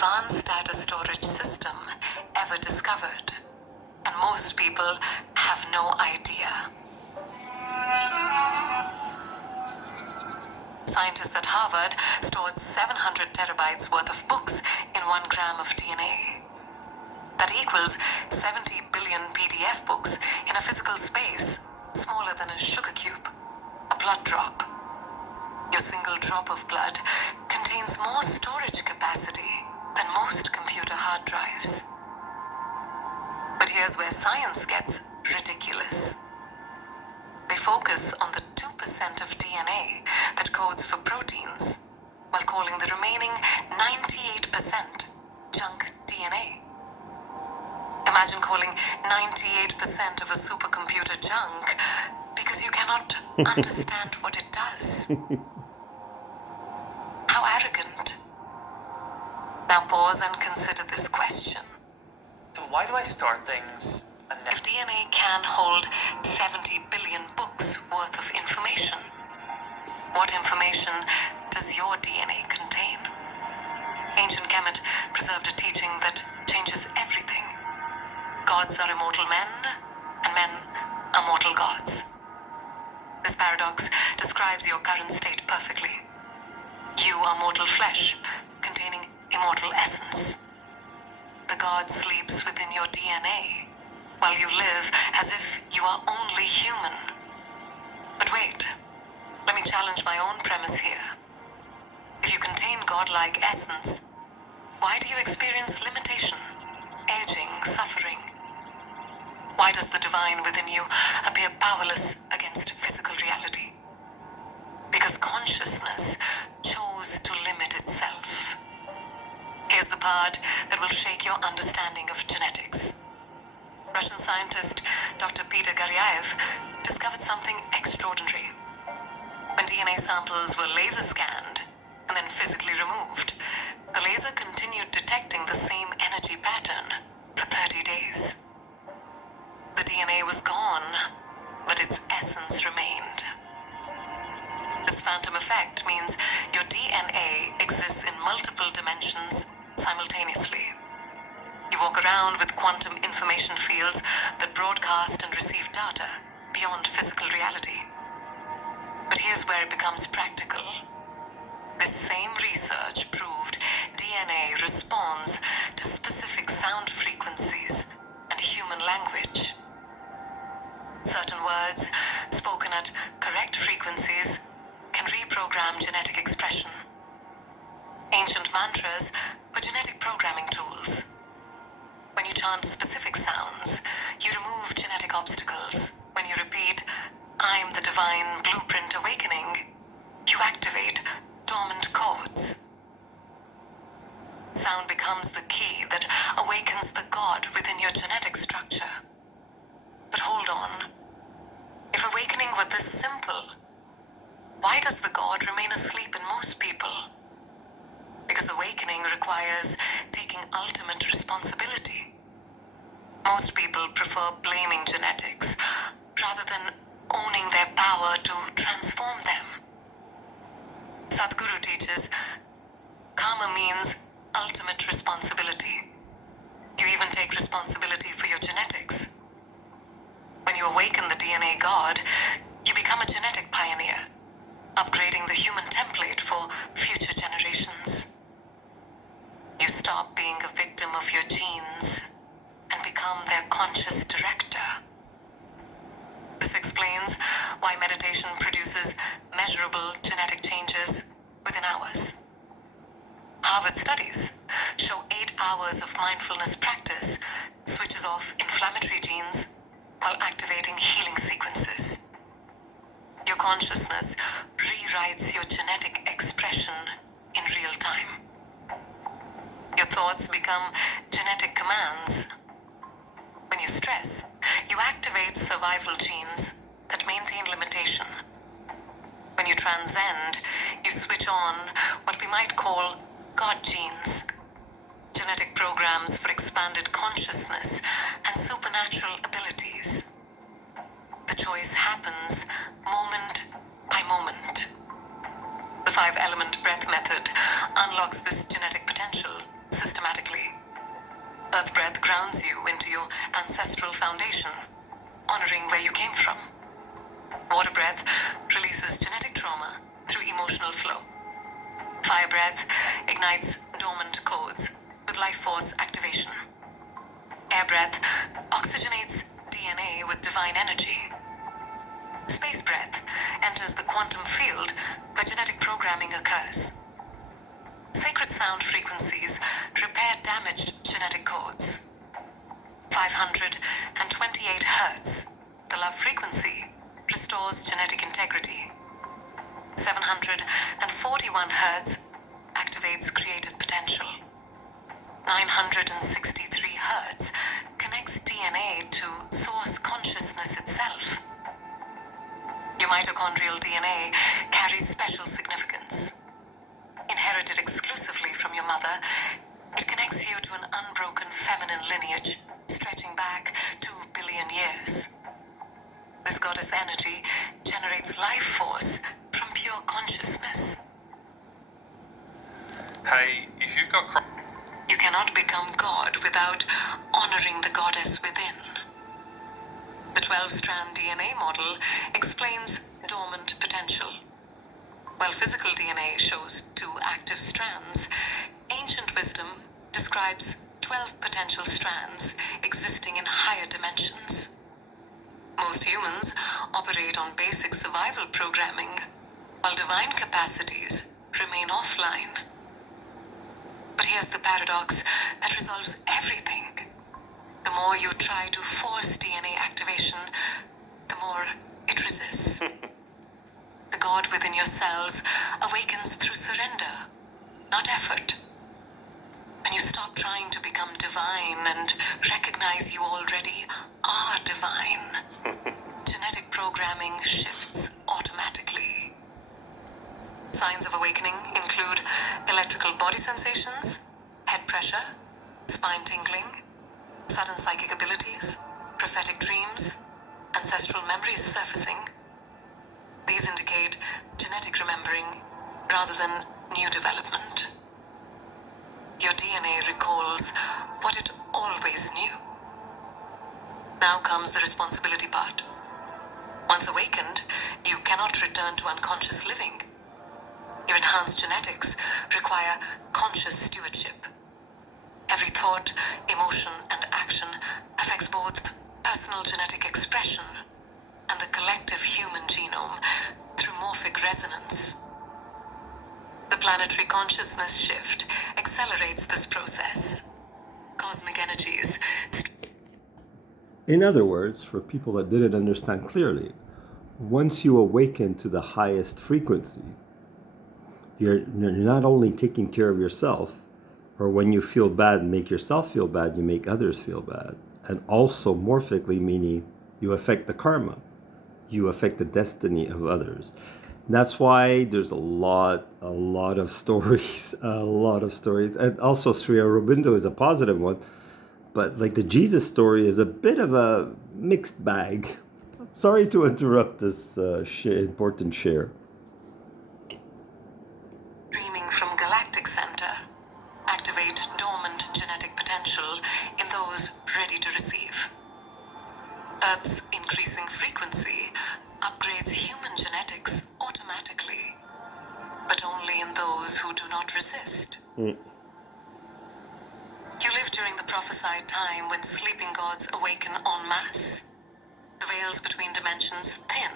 advanced data storage system ever discovered, and most people have no idea. Scientists at Harvard stored 700 terabytes worth of books in 1 gram of DNA. That equals 70 billion PDF books in a physical space smaller than a sugar cube, a blood drop. Your single drop of blood contains more storage capacity than most computer hard drives. But here's where science gets ridiculous. They focus on the 2% of DNA that codes for proteins, while calling the remaining 98% junk DNA. Imagine calling 98% of a supercomputer junk because you cannot understand what it does. How arrogant. Now pause and consider this question. So why do I store things and If DNA can hold 70 billion books worth of information, what information does your DNA contain? Ancient Kemet preserved a teaching that changes everything. Gods are immortal men, and men are mortal gods. This paradox describes your current state perfectly. You are mortal flesh, containing immortal essence. The god sleeps within your DNA, while you live as if you are only human. But wait, let me challenge my own premise here. If you contain godlike essence, why do you experience limitation, aging, suffering? Why does the divine within you appear powerless against physical reality? Because consciousness chose to limit itself. Here's the part that will shake your understanding of genetics. Russian scientist Dr. Peter Garyaev discovered something extraordinary. When DNA samples were laser scanned and then physically removed, the laser continued detecting the same energy pattern for 30 days. The DNA was gone, but its essence remained. This phantom effect means your DNA exists in multiple dimensions simultaneously. You walk around with quantum information fields that broadcast and receive data beyond physical reality. But here's where it becomes practical. This same research proved DNA responds to specific sound frequencies and human language. Certain words, spoken at correct frequencies, can reprogram genetic expression. Ancient mantras were genetic programming tools. When you chant specific sounds, you remove genetic obstacles. When you repeat, "I'm the divine blueprint awakening," you activate dormant codes. Sound becomes the key that awakens the God within your genetic structure. But hold on. If awakening were this simple, why does the God remain asleep in most people? Because awakening requires taking ultimate responsibility. Most people prefer blaming genetics rather than owning their power to transform them. Sadhguru teaches, karma means ultimate responsibility. You even take responsibility for your genetics. When you awaken the DNA God, you become a genetic pioneer, upgrading the human template for future generations. You stop being a victim of your genes and become their conscious director. This explains why meditation produces measurable genetic changes within hours. Harvard studies show 8 hours of mindfulness practice switches off inflammatory genes while activating healing sequences. Your consciousness rewrites your genetic expression in real time. Your thoughts become genetic commands. When you stress, you activate survival genes that maintain limitation. When you transcend, you switch on what we might call God genes, genetic programs for expanded consciousness and supernatural abilities. The choice happens moment by moment. The 5-element breath method unlocks this genetic potential systematically. breath grounds you into your ancestral foundation, honoring where you came from. Water breath releases genetic trauma through emotional flow. Fire breath ignites dormant codes with life force activation. Air breath oxygenates DNA with divine energy. Space breath enters the quantum field where genetic programming occurs. Sacred sound frequencies repair damaged genetic codes. 528 Hertz, the love frequency, restores genetic integrity. 741 Hertz activates creative potential. 963 Hertz connects DNA to source consciousness itself. Your mitochondrial DNA carries special significance. Inherited exclusively from your mother, it connects you to an unbroken feminine lineage stretching back 2 billion years. This goddess energy generates life force from pure consciousness. Hey, if you've got You cannot become God without honoring the goddess within. The 12-strand DNA model explains dormant potential. While physical DNA shows 2 active strands, ancient wisdom describes 12 potential strands existing in higher dimensions. Most humans operate on basic survival programming, while divine capacities remain offline. But here's the paradox that resolves everything. The more you try to force DNA activation, the more it resists. The God within your cells awakens through surrender, not effort. When you stop trying to become divine and recognize you already are divine, genetic programming shifts automatically. Signs of awakening include electrical body sensations, head pressure, spine tingling, sudden psychic abilities, prophetic dreams, ancestral memories surfacing. These indicate genetic remembering rather than new development. Your DNA recalls what it always knew. Now comes the responsibility part. Once awakened, you cannot return to unconscious living. Your enhanced genetics require conscious stewardship. Every thought, emotion, and action affects both personal genetic expression and the collective human genome through morphic resonance. The planetary consciousness shift accelerates this process. Cosmic energies. In other words, for people that didn't understand clearly, once you awaken to the highest frequency, you're not only taking care of yourself, or when you feel bad and make yourself feel bad, you make others feel bad. And also morphically, meaning you affect the karma. You affect the destiny of others. That's why there's a lot of stories, And also Sri Aurobindo is a positive one. But like the Jesus story is a bit of a mixed bag. Sorry to interrupt this important share. Dreaming from galactic center activate dormant genetic potential in those ready to receive. Earth's increasing frequency upgrades human genetics automatically, but only in those who do not resist. You live during the prophesied time when sleeping gods awaken en masse. The veils between dimensions thin,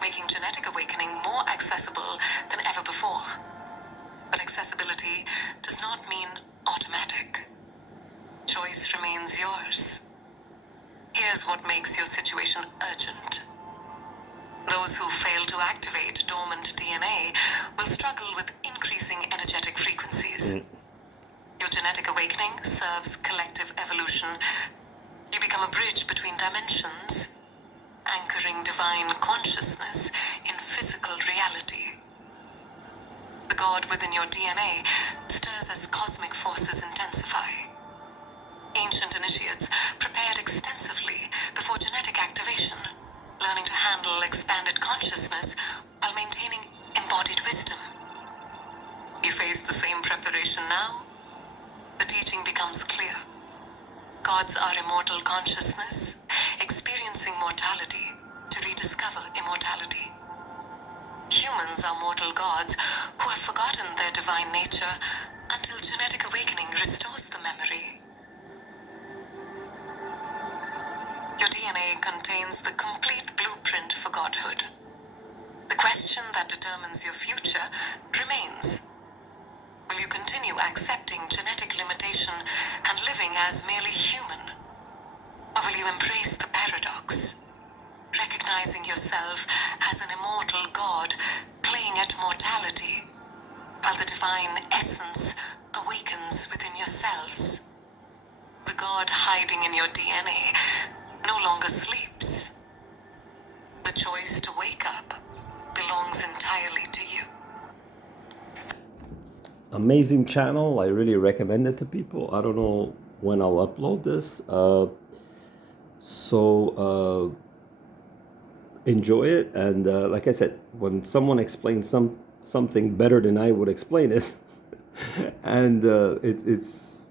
making genetic awakening more accessible than ever before. But accessibility does not mean automatic. Choice remains yours. Here's what makes your situation urgent. Those who fail to activate dormant DNA will struggle with increasing energetic frequencies. Your genetic awakening serves collective evolution. You become a bridge between dimensions, anchoring divine consciousness in physical reality. The God within your DNA stirs as cosmic forces intensify. Ancient initiates prepared extensively before genetic activation, learning to handle expanded consciousness while maintaining embodied wisdom. You face the same preparation now. The teaching becomes clear. Gods are immortal consciousness, experiencing mortality to rediscover immortality. Humans are mortal gods who have forgotten their divine nature until genetic awakening restores the memory. Your DNA contains the complete blueprint for godhood. The question that determines your future remains. Will you continue accepting genetic limitation and living as merely human? Or will you embrace the paradox, recognizing yourself as an immortal God playing at mortality, while the divine essence awakens within your cells? The God hiding in your DNA no longer sleeps. The choice to wake up belongs entirely to you. Amazing channel. I really recommend it to people. I don't know when I'll upload this. So enjoy it. And like I said, when someone explains something better than I would explain it, and it's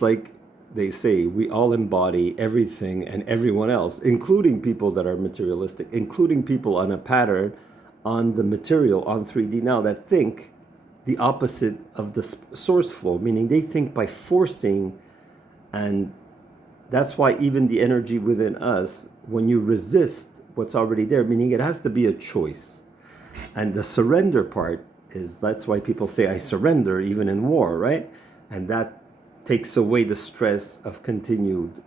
like they say, we all embody everything and everyone else, including people that are materialistic, including people on a pattern, on the material, on 3D now, that think the opposite of the source flow, meaning they think by forcing. And that's why even the energy within us, when you resist what's already there, meaning it has to be a choice. And the surrender part is, that's why people say, I surrender even in war, right? And that takes away the stress of continued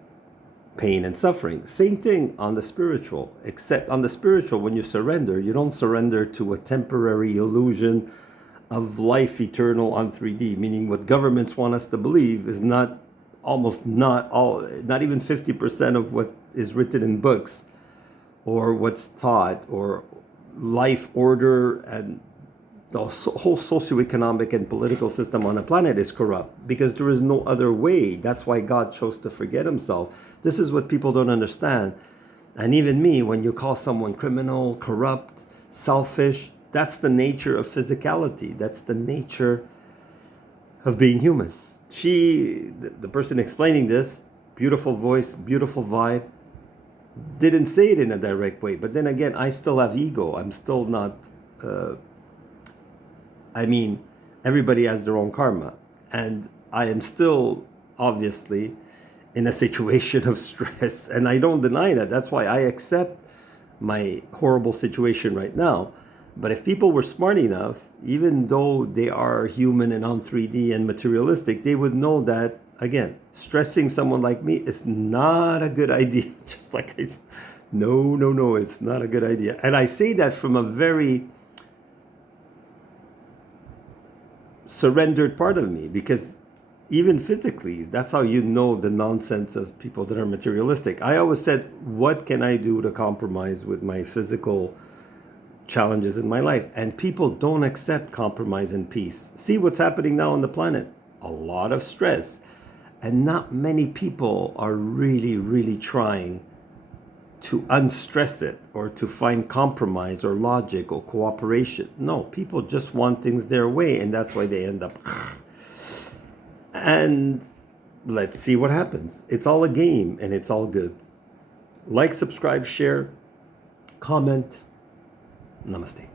pain and suffering. Same thing on the spiritual, except on the spiritual, when you surrender, you don't surrender to a temporary illusion of life eternal on 3D, meaning what governments want us to believe is not even 50% of what is written in books or what's taught, or life order, and the whole socioeconomic and political system on the planet is corrupt, because there is no other way. That's why God chose to forget himself. This is what people don't understand. And even me, when you call someone criminal, corrupt, selfish, that's the nature of physicality. That's the nature of being human. The person explaining this, beautiful voice, beautiful vibe, didn't say it in a direct way. But then again, I still have ego. I'm still not... everybody has their own karma. And I am still, obviously, in a situation of stress. And I don't deny that. That's why I accept my horrible situation right now. But if people were smart enough, even though they are human and on 3D and materialistic, they would know that, again, stressing someone like me is not a good idea. Just like no, it's not a good idea. And I say that from a very surrendered part of me, because even physically, that's how you know the nonsense of people that are materialistic. I always said, what can I do to compromise with my physical challenges in my life? And people don't accept compromise and peace. See what's happening now on the planet. A lot of stress. And not many people are really, really trying to unstress it, or to find compromise or logic or cooperation. No, people just want things their way, and that's why they end up. And let's see what happens. It's all a game, and it's all good. Like, subscribe, share, comment. Namaste.